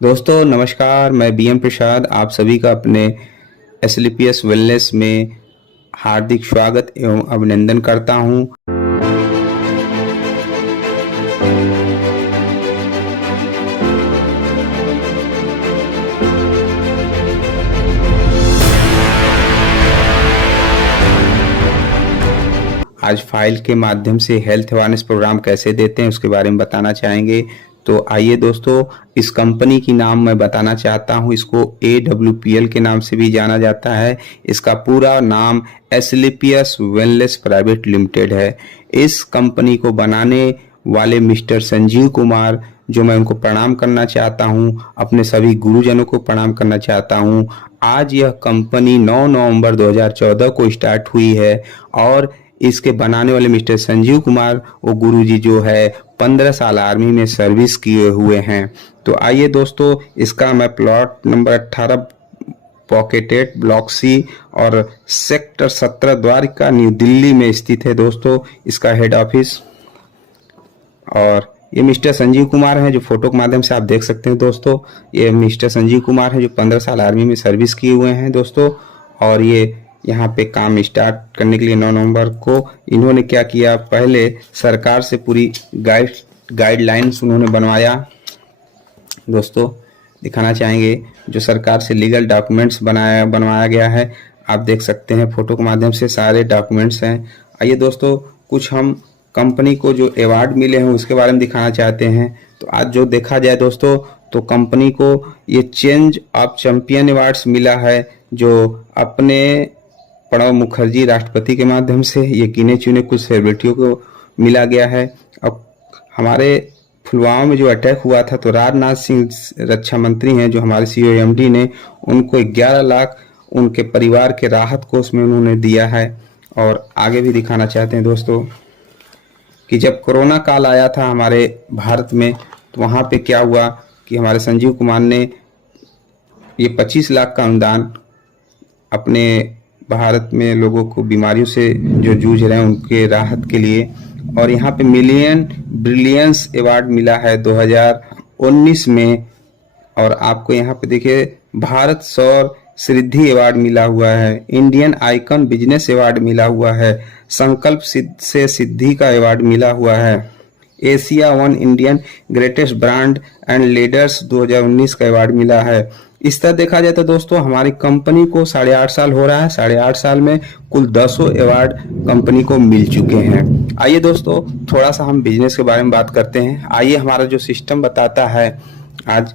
दोस्तों नमस्कार। मैं बीएम प्रसाद आप सभी का अपने एसलीपीएस वेलनेस में हार्दिक स्वागत एवं अभिनंदन करता हूं। आज फाइल के माध्यम से हेल्थ अवेयरनेस प्रोग्राम कैसे देते हैं उसके बारे में बताना चाहेंगे। तो आइए दोस्तों, इस कंपनी की नाम मैं बताना चाहता हूं। इसको AWPL के नाम से भी जाना जाता है। इसका पूरा नाम एसलीपीएस वेलनेस प्राइवेट लिमिटेड है। इस कंपनी को बनाने वाले मिस्टर संजीव कुमार, जो मैं उनको प्रणाम करना चाहता हूं, अपने सभी गुरुजनों को प्रणाम करना चाहता हूं। आज यह कंपनी 9 नवंबर 2014 को स्टार्ट हुई है और इसके बनाने वाले मिस्टर संजीव कुमार, वो गुरुजी जो है 15 साल आर्मी में सर्विस किए हुए हैं। तो आइए दोस्तों, इसका मैं plot number 18 pocketed block C और सेक्टर 17 द्वारका न्यू दिल्ली में स्थित है दोस्तों इसका हेड ऑफिस। और ये मिस्टर संजीव कुमार हैं जो फोटो के माध्यम से आप देख सकते हैं दोस्तों। ये मिस्टर संजीव कुमार हैं जो 15 साल आर्मी में सर्विस किए हुए हैं दोस्तों। और ये यहाँ पे काम स्टार्ट करने के लिए 9 नवंबर को इन्होंने क्या किया, पहले सरकार से पूरी गाइडलाइंस उन्होंने बनवाया दोस्तों। दिखाना चाहेंगे जो सरकार से लीगल डॉक्यूमेंट्स बनवाया गया है। आप देख सकते हैं फोटो के माध्यम से सारे डॉक्यूमेंट्स हैं। आइए दोस्तों, कुछ हम कंपनी को जो अवार्ड मिले हैं उसके बारे में दिखाना चाहते हैं। तो आज जो देखा जाए दोस्तों, तो कंपनी को ये चेंज ऑफ चैंपियन अवार्ड्स मिला है, जो अपने प्रणब मुखर्जी राष्ट्रपति के माध्यम से ये गिने चुने कुछ सेलिब्रिटियों को मिला गया है। अब हमारे पुलवामा में जो अटैक हुआ था, तो राजनाथ सिंह रक्षा मंत्री हैं जो हमारे COMD ने उनको 11 लाख उनके परिवार के राहत कोष में उन्होंने दिया है। और आगे भी दिखाना चाहते हैं दोस्तों कि जब कोरोना काल आया था हमारे भारत में, तो वहाँ पे क्या हुआ कि हमारे संजीव कुमार ने ये 25 लाख का अनुदान अपने भारत में लोगों को बीमारियों से जो जूझ रहे हैं उनके राहत के लिए। और यहाँ पे मिलियन ब्रिलियंस अवार्ड मिला है 2019 में। और आपको यहाँ पे देखिए भारत सौर सिद्धि अवार्ड मिला हुआ है, इंडियन आइकन बिजनेस अवार्ड मिला हुआ है, संकल्प से सिद्धि का अवार्ड मिला हुआ है, Asia 1 Indian greatest brand and leaders 2019 का अवार्ड मिला है। इस तरह देखा जाए तो दोस्तों हमारी कंपनी को 8.5 साल हो रहा है। 8.5 साल में कुल 10 अवार्ड कंपनी को मिल चुके हैं। आइए दोस्तों, थोड़ा सा हम बिजनेस के बारे में बात करते हैं। आइए, हमारा जो सिस्टम बताता है, आज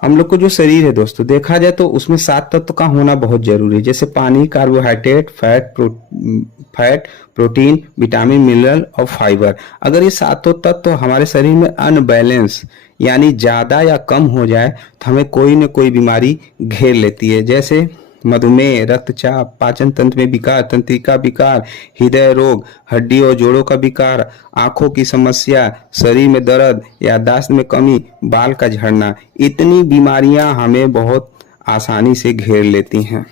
हम लोग को जो शरीर है दोस्तों, देखा जाए तो उसमें 7 तत्व का होना बहुत जरूरी है, जैसे पानी, carbohydrate, fat, protein, vitamin, mineral और फाइबर। अगर ये 7 तत्व हमारे शरीर में अनबैलेंस यानी ज्यादा या कम हो जाए तो हमें कोई न कोई बीमारी घेर लेती है, जैसे मधुमेह, रक्तचाप, पाचन तंत्र में विकार, तंत्रिका विकार, हृदय रोग, हड्डी और जोड़ों का विकार, आंखों की समस्या, शरीर में दर्द, याददाश्त में कमी, बाल का झड़ना। इतनी बीमारियां हमें बहुत आसानी से घेर लेती हैं।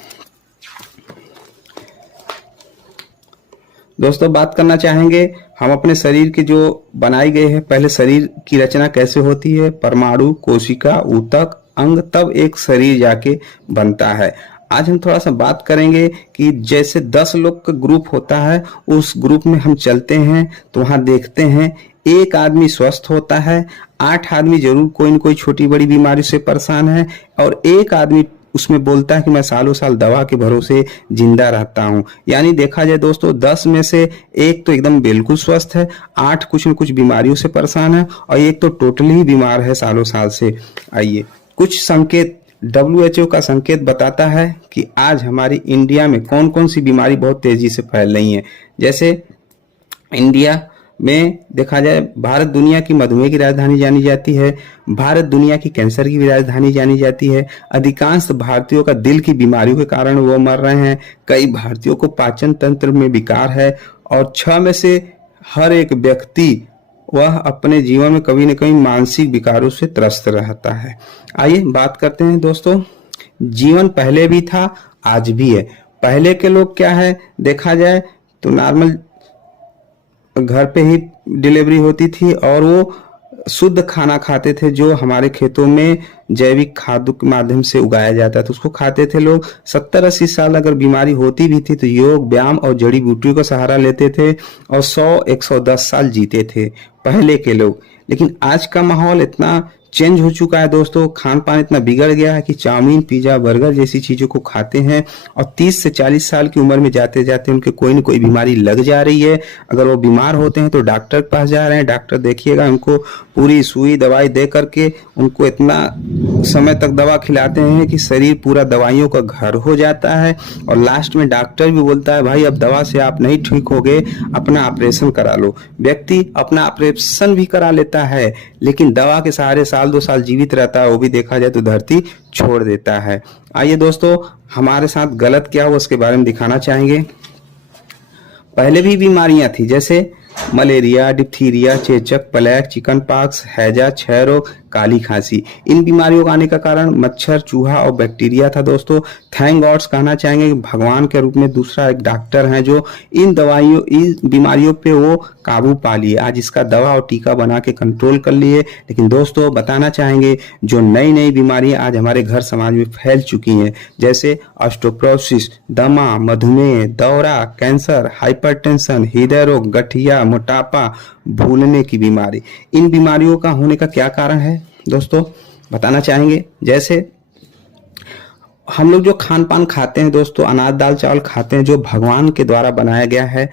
दोस्तों बात करना चाहेंगे हम अपने शरीर के जो बनाई गए हैं, पहले शरीर की रचना कैसे होती है, परमाणु, कोशिका, ऊतक, अंग, तब एक शरीर जाके बनता है। आज हम थोड़ा सा बात करेंगे कि जैसे 10 लोग का ग्रुप होता है, उस ग्रुप में हम चलते हैं तो वहां देखते हैं एक आदमी स्वस्थ होता है, 8 आदमी जरूर कोई न कोई छोटी बड़ी बीमारी से परेशान है, और एक आदमी उसमें बोलता है कि मैं सालों साल दवा के भरोसे जिंदा रहता हूं। यानी देखा जाए दोस्तों, 10 में से एक तो एकदम बिल्कुल स्वस्थ है, 8 कुछ न कुछ बीमारियों से परेशान है, और एक तो टोटली ही बीमार है सालों साल से। आइए, कुछ संकेत WHO का संकेत बताता है कि आज हमारी इंडिया में कौन कौन सी बीमारी बहुत तेजी से फैल रही है। जैसे इंडिया में देखा जाए, भारत दुनिया की मधुमेह की राजधानी जानी जाती है, भारत दुनिया की कैंसर की भी राजधानी जानी जाती है। अधिकांश भारतीयों का दिल की बीमारियों के कारण वो मर रहे हैं। कई भारतीयों को पाचन तंत्र में विकार है, और 6 में से हर एक व्यक्ति वह अपने जीवन में कभी न कभी मानसिक विकारों से त्रस्त रहता है। आइए बात करते हैं दोस्तों, जीवन पहले भी था, आज भी है। पहले के लोग क्या है, देखा जाए तो नॉर्मल घर पे ही डिलीवरी होती थी, और वो शुद्ध खाना खाते थे, जो हमारे खेतों में जैविक खादों के माध्यम से उगाया जाता था, उसको खाते थे लोग। 70-80 साल अगर बीमारी होती भी थी तो योग, व्यायाम और जड़ी बूटियों का सहारा लेते थे और 100-110 साल जीते थे पहले के लोग। लेकिन आज का माहौल इतना चेंज हो चुका है दोस्तों, खान पान इतना बिगड़ गया है कि चाउमीन, पिज्जा, बर्गर जैसी चीजों को खाते हैं और 30 से 40 साल की उम्र में जाते जाते उनके कोई न कोई बीमारी लग जा रही है। अगर वो बीमार होते हैं तो डॉक्टर के पास जा रहे हैं, डॉक्टर देखिएगा उनको पूरी सुई दवाई दे करके उनको इतना समय तक दवा खिलाते हैं कि शरीर पूरा दवाइयों का घर हो जाता है। और लास्ट में डॉक्टर भी बोलता है भाई अब दवा से आप नहीं ठीक होगे, अपना ऑपरेशन करा लो। व्यक्ति अपना ऑपरेशन भी करा लेता है लेकिन दवा के सहारे साल 2 साल जीवित रहता है, वो भी देखा जाए तो धरती छोड़ देता है। आइए दोस्तों, हमारे साथ गलत क्या हुआ उसके बारे में दिखाना चाहेंगे। पहले भी बीमारियां थी जैसे मलेरिया, डिप्थीरिया, चेचक, प्लेग, चिकन पॉक्स, हैजा, क्षय रोग, काली खांसी। इन बीमारियों का आने का कारण मच्छर, चूहा और बैक्टीरिया था दोस्तों। थैंक गॉड्स कहना चाहेंगे कि भगवान के रूप में दूसरा एक डॉक्टर है जो इन बीमारियों पे वो काबू पा लिए, आज इसका दवा और टीका बना के कंट्रोल कर लिए। लेकिन दोस्तों बताना चाहेंगे जो नई नई बीमारियां आज हमारे घर समाज में फैल चुकी हैं, जैसे ऑस्टियोपोरोसिस, दमा, मधुमेह, दौरा, कैंसर, हाइपरटेंशन, हृदय रोग, गठिया, मोटापा, भूलने की बीमारी। इन बीमारियों का होने का क्या कारण है दोस्तों बताना चाहेंगे। जैसे हम लोग जो खान पान खाते हैं दोस्तों, अनाज दाल चावल खाते हैं जो भगवान के द्वारा बनाया गया है,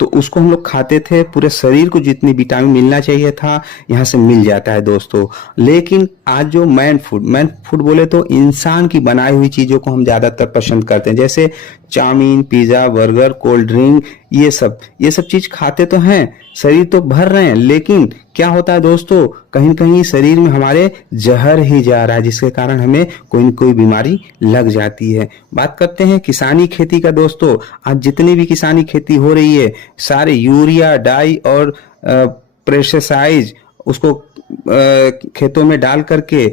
तो उसको हम लोग खाते थे, पूरे शरीर को जितनी विटामिन मिलना चाहिए था यहाँ से मिल जाता है दोस्तों। लेकिन आज जो मैन फूड बोले तो इंसान की बनाई हुई चीजों को हम ज्यादातर पसंद करते हैं, जैसे chowmein, pizza, burger, cold drink, ये सब चीज खाते तो हैं, शरीर तो भर रहे हैं, लेकिन क्या होता है दोस्तों, कहीं कहीं शरीर में हमारे जहर ही जा रहा है, जिसके कारण हमें कोई न कोई बीमारी लग जाती है। बात करते हैं किसानी खेती का दोस्तों। आज जितनी भी किसानी खेती हो रही है, सारे यूरिया, डाई और पेस्टिसाइड उसको खेतों में डाल करके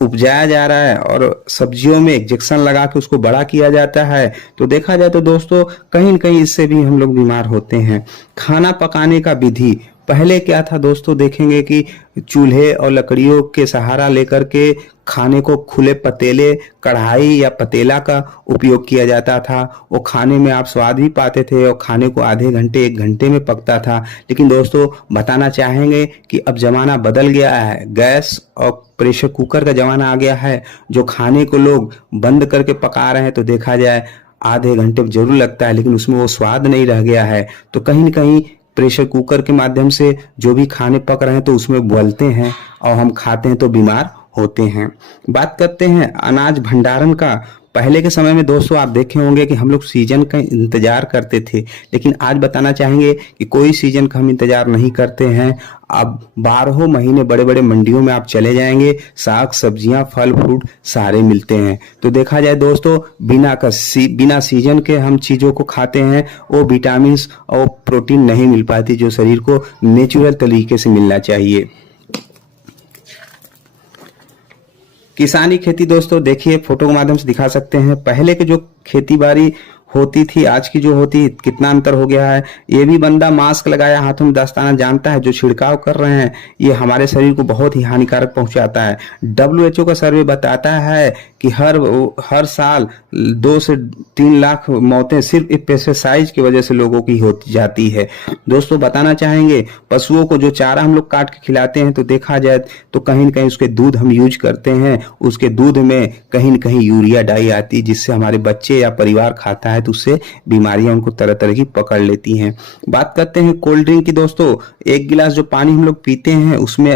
उपजाया जा रहा है और सब्जियों में इंजेक्शन लगा के उसको बड़ा किया जाता है। तो देखा जाए तो दोस्तों कहीं न कहीं इससे भी हम लोग बीमार होते हैं। खाना पकाने का विधि पहले क्या था दोस्तों, देखेंगे कि चूल्हे और लकड़ियों के सहारा लेकर के खाने को खुले पतीले, कढ़ाई या पतीला का उपयोग किया जाता था। वो खाने में आप स्वाद भी पाते थे और खाने को आधे घंटे 1 घंटे में पकता था। लेकिन दोस्तों बताना चाहेंगे कि अब जमाना बदल गया है, गैस और प्रेशर कुकर का जमाना आ गया है, जो खाने को लोग बंद करके पका रहे हैं। तो देखा जाए आधे घंटे जरूर लगता है लेकिन उसमें वो स्वाद नहीं रह गया है। तो कहीं न कहीं प्रेशर कुकर के माध्यम से जो भी खाने पक रहे हैं तो उसमें उबलते हैं और हम खाते हैं तो बीमार होते हैं। बात करते हैं अनाज भंडारण का। पहले के समय में दोस्तों आप देखे होंगे कि हम लोग सीजन का इंतजार करते थे, लेकिन आज बताना चाहेंगे कि कोई सीजन का हम इंतजार नहीं करते हैं। अब 12 महीने बड़े बड़े मंडियों में आप चले जाएंगे, साग सब्जियां, फल फ्रूट सारे मिलते हैं। तो देखा जाए दोस्तों बिना सीजन के हम चीजों को खाते हैं, वो विटामिन और प्रोटीन नहीं मिल पाती जो शरीर को नेचुरल तरीके से मिलना चाहिए। किसानी खेती दोस्तों देखिए, फोटो के माध्यम से दिखा सकते हैं। पहले के जो खेती बाड़ी होती थी, आज की जो होती, कितना अंतर हो गया है। ये भी बंदा मास्क लगाया, हाथों में दस्ताना, जानता है जो छिड़काव कर रहे हैं ये हमारे शरीर को बहुत ही हानिकारक पहुंचाता है। WHO का सर्वे बताता है कि हर साल 2 से 3 लाख मौतें सिर्फ पेस्टिसाइड की वजह से लोगों की होती जाती है। दोस्तों बताना चाहेंगे पशुओं को जो चारा हम लोग काट के खिलाते हैं, तो देखा जाए तो कहीं न कहीं उसके दूध हम यूज करते हैं, उसके दूध में कहीं न कहीं यूरिया डाई आती है, जिससे हमारे बच्चे या परिवार खाता है तो उससे बीमारियां उनको तरह तरह की पकड़ लेती हैं। बात करते हैं कोल्ड ड्रिंक की दोस्तों। 1 गिलास जो पानी हम लोग पीते हैं उसमें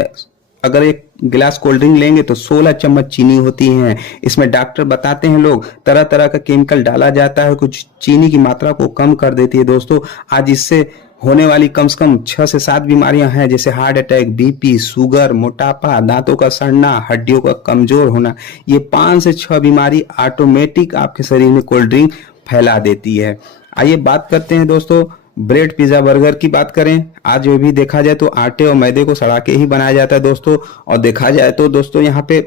अगर 1 गिलास कोल्ड ड्रिंक लेंगे तो 16 चम्मच चीनी होती है। इसमें डॉक्टर बताते हैं लोग तरह तरह का केमिकल डाला जाता है, कुछ चीनी की मात्रा को कम कर देती है। दोस्तों आज इससे होने वाली कम से कम 6 से 7 बीमारियां हैं, जैसे हार्ट अटैक, बीपी, शुगर, मोटापा, दांतों का सड़ना, हड्डियों का कमजोर होना। ये 5 से 6 बीमारी ऑटोमेटिक आपके शरीर में कोल्ड ड्रिंक फैला देती है। आइए बात करते हैं दोस्तों ब्रेड, पिज्जा, बर्गर की बात करें। आज जो भी देखा जाए तो आटे और मैदे को सड़ा के ही बनाया जाता है दोस्तों। और देखा जाए तो दोस्तों यहाँ पे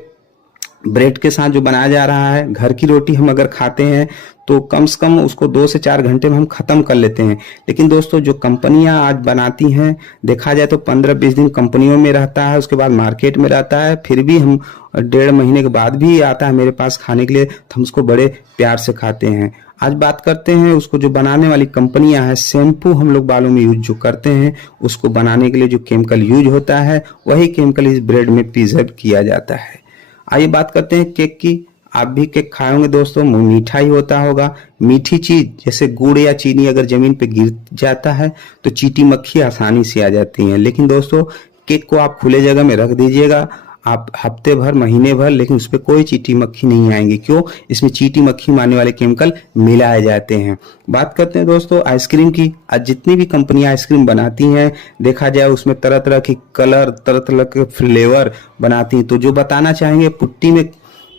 ब्रेड के साथ जो बनाया जा रहा है, घर की रोटी हम अगर खाते हैं तो कम से कम उसको 2 से 4 घंटे में हम खत्म कर लेते हैं। लेकिन दोस्तों जो कंपनियां आज बनाती हैं, देखा जाए तो 15-20 दिन कंपनियों में रहता है, उसके बाद मार्केट में रहता है, फिर भी हम 1.5 महीने के बाद भी आता है मेरे पास खाने के लिए, तो हम उसको बड़े प्यार से खाते हैं। आज बात करते हैं उसको जो बनाने वाली कंपनियां हैं, शैम्पू हम लोग बालों में यूज जो करते हैं, उसको बनाने के लिए जो केमिकल यूज होता है वही केमिकल इस ब्रेड में प्रिजर्व किया जाता है। आइए बात करते हैं केक की। आप भी केक खाए होंगे दोस्तों, मीठा ही होता होगा। मीठी चीज जैसे गुड़ या चीनी अगर जमीन पे गिर जाता है तो चींटी मक्खी आसानी से आ जाती हैं। लेकिन दोस्तों केक को आप खुले जगह में रख दीजिएगा, आप हफ्ते भर महीने भर, लेकिन उस पर कोई चींटी मक्खी नहीं आएंगी। क्यों? इसमें चींटी मक्खी मारने वाले केमिकल मिलाए जाते हैं। बात करते हैं दोस्तों आइसक्रीम की। आज जितनी भी कंपनियां आइसक्रीम बनाती हैं, देखा जाए उसमें तरह तरह की कलर, तरह तरह के फ्लेवर बनाती हैं। तो जो बताना चाहेंगे, पुट्टी में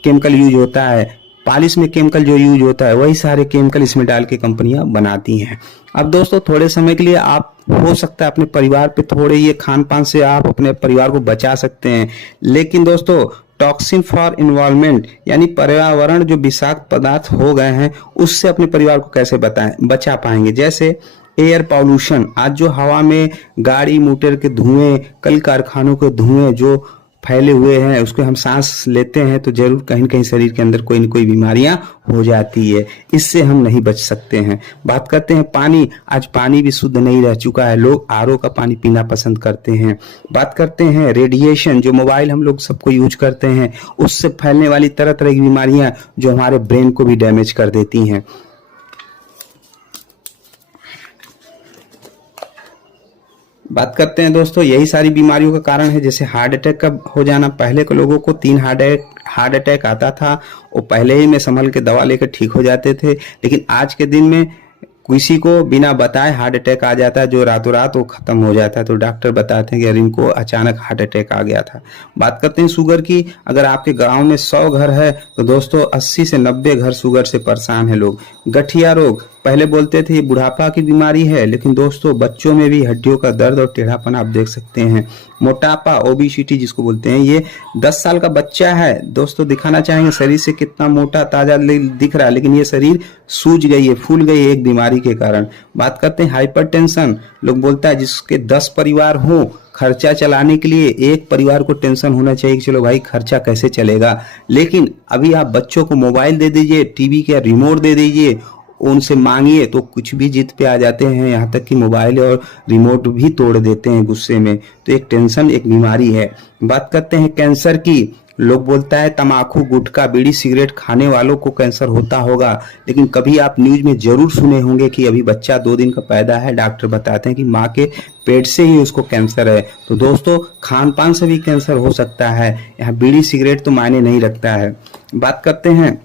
केमिकल यूज होता है, पॉलिश में केमिकल जो यूज होता है, वही सारे केमिकल इसमें डाल के कंपनियां बनाती हैं। अब दोस्तों थोड़े समय के लिए आप हो सकता है अपने परिवार पे थोड़े ये खान पान से आप अपने परिवार को बचा सकते हैं। लेकिन दोस्तों टॉक्सिन फॉर इन्वायरमेंट यानी पर्यावरण जो विषाक्त पदार्थ हो गए हैं, उससे अपने परिवार को कैसे बचा पाएंगे? जैसे एयर पॉल्यूशन। आज जो हवा में गाड़ी मोटर के धुएं, कल कारखानों के धुएं जो फैले हुए हैं, उसको हम सांस लेते हैं तो जरूर कहीं न कहीं शरीर के अंदर कोई न कोई बीमारियां हो जाती है। इससे हम नहीं बच सकते हैं। बात करते हैं पानी। आज पानी भी शुद्ध नहीं रह चुका है, लोग आरओ का पानी पीना पसंद करते हैं। बात करते हैं रेडिएशन, जो मोबाइल हम लोग सबको यूज करते हैं, उससे फैलने वाली तरह तरह की बीमारियां जो हमारे ब्रेन को भी डैमेज कर देती हैं। बात करते हैं दोस्तों, यही सारी बीमारियों का कारण है। जैसे हार्ट अटैक का हो जाना। पहले के लोगों को 3 हार्ट अटैक आता था, वो पहले ही में संभल के दवा लेकर ठीक हो जाते थे। लेकिन आज के दिन में किसी को बिना बताए हार्ट अटैक आ जाता है, जो रातों रात वो खत्म हो जाता है। तो डॉक्टर बताते हैं कि अरे इनको अचानक हार्ट अटैक आ गया था। बात करते हैं शुगर की। अगर आपके गांव में 100 घर है तो दोस्तों 80 से 90 घर शुगर से परेशान है लोग। गठिया रोग, पहले बोलते थे ये बुढ़ापा की बीमारी है, लेकिन दोस्तों बच्चों में भी हड्डियों का दर्द और टेढ़ापन आप देख सकते हैं। मोटापा, ओबेसिटी जिसको बोलते हैं, ये 10 साल का बच्चा है दोस्तों, दिखाना चाहेंगे शरीर से कितना मोटा ताजा दिख रहा है, लेकिन ये शरीर सूज गई है, फूल गई है एक बीमारी के कारण। बात करते हैं हाइपरटेंशन। लोग बोलता है जिसके 10 परिवार हो, खर्चा चलाने के लिए एक परिवार को टेंशन होना चाहिए कि चलो भाई खर्चा कैसे चलेगा। लेकिन अभी आप बच्चों को मोबाइल दे दीजिए, टीवी का रिमोट दे दीजिए, उनसे मांगिए तो कुछ भी जिद पे आ जाते हैं, यहाँ तक कि मोबाइल और रिमोट भी तोड़ देते हैं गुस्से में। तो एक टेंशन एक बीमारी है। बात करते हैं कैंसर की। लोग बोलता है तम्बाकू, गुटखा, बीड़ी, सिगरेट खाने वालों को कैंसर होता होगा, लेकिन कभी आप न्यूज में जरूर सुने होंगे कि अभी बच्चा 2 दिन का पैदा है, डॉक्टर बताते हैं कि माँ के पेट से ही उसको कैंसर है। तो दोस्तों खान पान से भी कैंसर हो सकता है, यहाँ बीड़ी सिगरेट तो मायने नहीं रखता है। बात करते हैं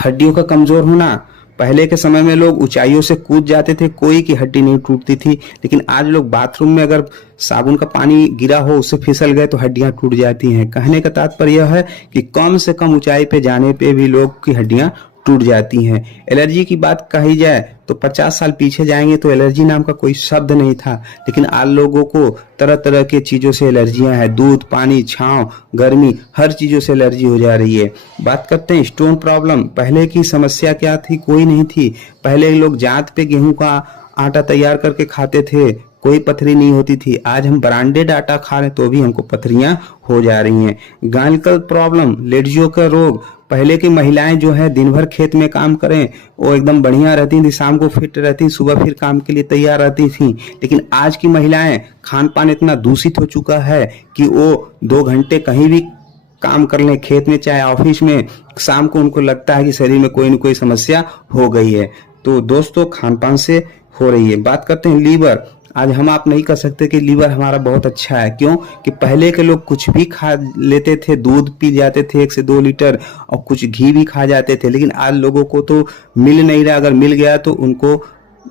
हड्डियों का कमजोर होना। पहले के समय में लोग ऊंचाइयों से कूद जाते थे, कोई की हड्डी नहीं टूटती थी। लेकिन आज लोग बाथरूम में अगर साबुन का पानी गिरा हो, उससे फिसल गए तो हड्डियां टूट जाती हैं। कहने का तात्पर्य यह है कि कम से कम ऊंचाई पे जाने पे भी लोग की हड्डियां टूट जाती हैं। एलर्जी की बात कही जाए तो 50 साल पीछे जाएंगे तो एलर्जी नाम का कोई शब्द नहीं था, लेकिन आज लोगों को तरह तरह के चीजों से एलर्जियां हैं। दूध, पानी, छांव, गर्मी, हर चीजों से एलर्जी हो जा रही है। बात करते हैं स्टोन प्रॉब्लम। पहले की समस्या क्या थी? कोई नहीं थी। पहले लोग जांत पे गेहूं का आटा तैयार करके खाते थे, कोई पथरी नहीं होती थी। आज हम ब्रांडेड आटा खा रहे तो भी हमको पथरियां हो जा रही हैं। गायनिकल प्रॉब्लम, लेडीजों का रोग। पहले की महिलाएं जो है दिन भर खेत में काम करें, वो एकदम बढ़िया रहती थी, शाम को फिट रहती, सुबह फिर काम के लिए तैयार रहती थी। लेकिन आज की महिलाएं, खान पान इतना दूषित हो चुका है कि वो 2 घंटे कहीं भी काम कर लें, खेत में चाहे ऑफिस में, शाम को उनको लगता है कि शरीर में कोई न कोई समस्या हो गई है। तो दोस्तों खान पान से हो रही है। बात करते हैं लीवर। आज हम आप नहीं कर सकते कि लीवर हमारा बहुत अच्छा है। क्यों? कि पहले के लोग कुछ भी खा लेते थे, दूध पी जाते थे 1 से 2 लीटर, और कुछ घी भी खा जाते थे। लेकिन आज लोगों को तो मिल नहीं रहा, अगर मिल गया तो उनको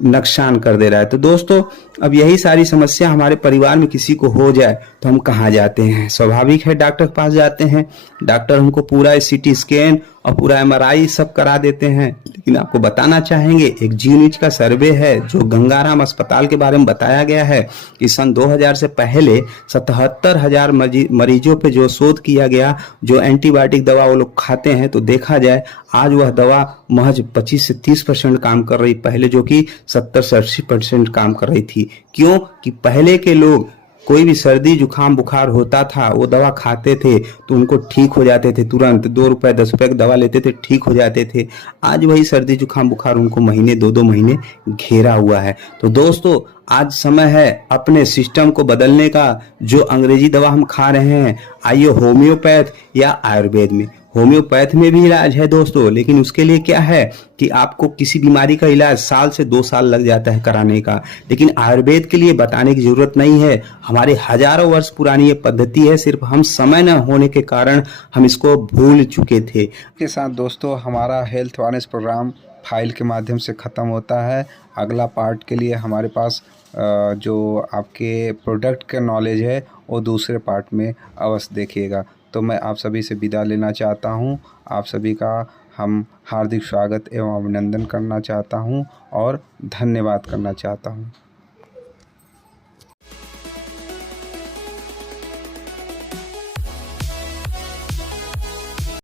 नुकसान कर दे रहा है। तो दोस्तों अब यही सारी समस्या हमारे परिवार में किसी को हो जाए तो हम कहाँ जाते हैं? स्वाभाविक है डॉक्टर के पास जाते हैं। डॉक्टर हमको पूरा सीटी स्कैन और पूरा एमआरआई सब करा देते हैं। लेकिन आपको बताना चाहेंगे एक जी न्यूज का सर्वे है जो गंगाराम अस्पताल के बारे में बताया गया है कि सन 2000 से पहले 77,000 मरीजों पे जो शोध किया गया, जो एंटीबायोटिक दवा वो लोग खाते हैं, तो देखा जाए आज वह दवा महज 25 से 30% काम कर रही, पहले जो कि 70 से 80% काम कर रही थी। क्यों? कि पहले के लोग कोई भी सर्दी जुकाम बुखार होता था वो दवा खाते थे तो उनको ठीक हो जाते थे तुरंत। 2 रुपए 10 रुपए की दवा लेते थे, ठीक हो जाते थे। आज वही सर्दी जुकाम बुखार उनको महीने 2-2 महीने घेरा हुआ है। तो दोस्तों आज समय है अपने सिस्टम को बदलने का। जो अंग्रेजी दवा हम खा रहे हैं, आइए होम्योपैथ या आयुर्वेद में, होम्योपैथ में भी इलाज है दोस्तों, लेकिन उसके लिए क्या है कि आपको किसी बीमारी का इलाज 1 साल से 2 साल लग जाता है कराने का। लेकिन आयुर्वेद के लिए बताने की जरूरत नहीं है, हमारे हजारों वर्ष पुरानी ये पद्धति है, सिर्फ हम समय न होने के कारण हम इसको भूल चुके थे। के साथ दोस्तों हमारा हेल्थ अवेयरनेस प्रोग्राम फाइल के माध्यम से ख़त्म होता है। अगला पार्ट के लिए हमारे पास जो आपके प्रोडक्ट का नॉलेज है वो दूसरे पार्ट में अवश्य देखिएगा। तो मैं आप सभी से विदा लेना चाहता हूं। आप सभी का हम हार्दिक स्वागत एवं अभिनंदन करना चाहता हूं और धन्यवाद करना चाहता हूं।